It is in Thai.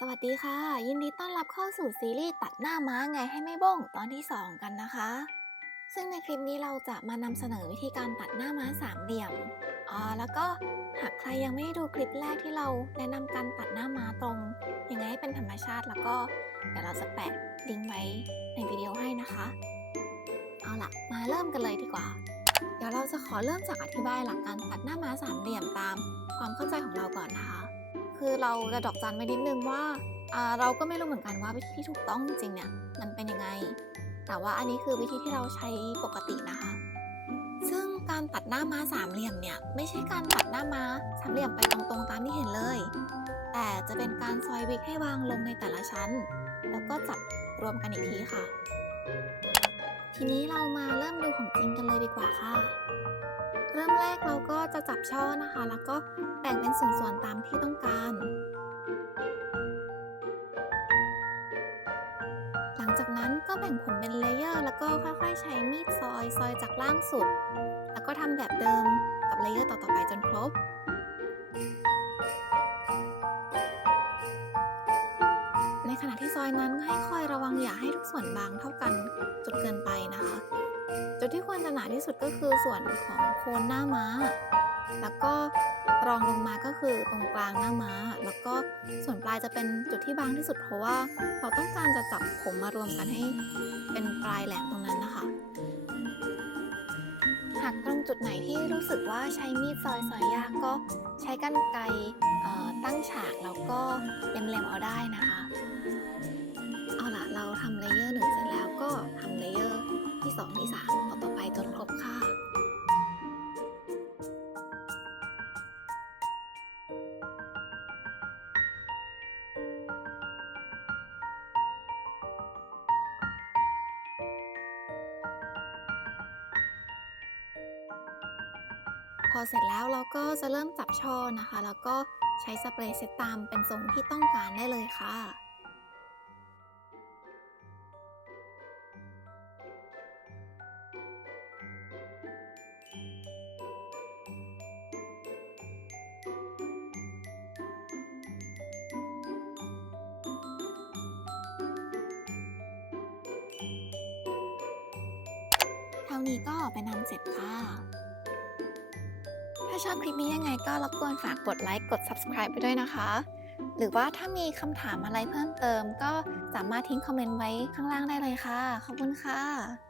สวัสดีค่ะยินดีต้อนรับเข้าสู่ซีรีส์ตัดหน้าม้าไงให้ไม่บ้งตอนที่2กันนะคะซึ่งในคลิปนี้เราจะมานำเสนอวิธีการตัดหน้าม้าสามเหลี่ยมแล้วก็หากใครยังไม่ได้ดูคลิปแรกที่เราแนะนำการตัดหน้าม้าตรงยังไงให้เป็นธรรมชาติแล้วก็เดี๋ยวเราจะแปะลิงก์ไว้ในวิดีโอให้นะคะเอาล่ะมาเริ่มกันเลยดีกว่าเดี๋ยวเราจะขอเริ่มจากอธิบายหลักการตัดหน้าม้าสามเหลี่ยมตามความเข้าใจของเราก่อนนะคะคือเราจะดอกจันไว้นิดนึงว่าเราก็ไม่รู้เหมือนกันว่าวิธีที่ถูกต้องจริงๆเนี่ยมันเป็นยังไงแต่ว่าอันนี้คือวิธีที่เราใช้ปกตินะคะซึ่งการตัดหน้าม้าสามเหลี่ยมเนี่ยไม่ใช่การตัดหน้าม้าสามเหลี่ยมไปตรงๆตามที่เห็นเลยแต่จะเป็นการซอยวิกให้วางลงในแต่ละชั้นแล้วก็จับรวมกันอีกทีค่ะทีนี้เรามาเริ่มดูของจริงกันเลยดีกว่าค่ะเริ่มแรกเราก็จะจับช่อนะคะแล้วก็แบ่งเป็นส่วนๆตามที่ต้องการหลังจากนั้นก็แบ่งผมเป็นเลเยอร์แล้วก็ค่อยๆใช้มีดซอยจากล่างสุดแล้วก็ทำแบบเดิมกับเลเยอร์ต่อๆไปจนครบในขณะที่ซอยนั้นให้คอยระวังอย่าให้ทุกส่วนบางเท่ากันจนเกินไปนะคะจุดที่ควรจะหนาที่สุดก็คือส่วนของโคนหน้าม้าแล้วก็รองลงมาก็คือตรงกลางหน้าม้าแล้วก็ส่วนปลายจะเป็นจุดที่บางที่สุดเพราะว่าเราต้องการจะจับผมมารวมกันให้เป็นปลายแหลมตรงนั้นนะคะหากตรงจุดไหนที่รู้สึกว่าใช้มีดซอยยากก็ใช้กรรไกรตั้งฉากแล้วก็เล็มๆเอาได้นะคะเอาล่ะเราทำเลเยอร์1เสร็จแล้วก็ทำเลเยอร์ที่2ที่3ต่อไปจนครบค่ะพอเสร็จแล้วเราก็จะเริ่มจับช่อนะคะแล้วก็ใช้สเปรย์เซตตามเป็นทรงที่ต้องการได้เลยค่ะเท่านี้ก็เป็นอันเสร็จค่ะถ้าชอบคลิปนี้ยังไงก็รบกวนฝากกดไลค์กด Subscribe ไปด้วยนะคะหรือว่าถ้ามีคำถามอะไรเพิ่มเติมก็สามารถทิ้งคอมเมนต์ไว้ข้างล่างได้เลยค่ะขอบคุณค่ะ